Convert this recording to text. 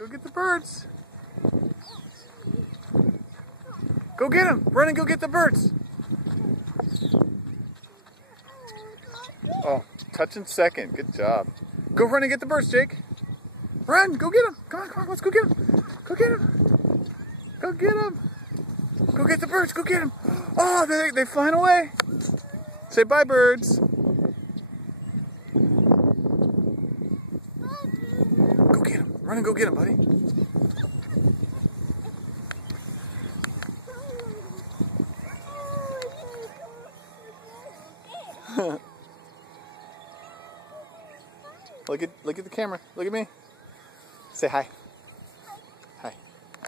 Go get the birds. Go get them. Run and go get the birds. Oh, touching second. Good job. Go run and get the birds, Jake. Run. Go get them. Come on, come on. Let's go get them. Go get them. Go get them. Go get the birds. Go get them. Oh, they're flying away. Say bye, birds. Go get them. Run and go get them, buddy. Look at the camera. Look at me. Say hi.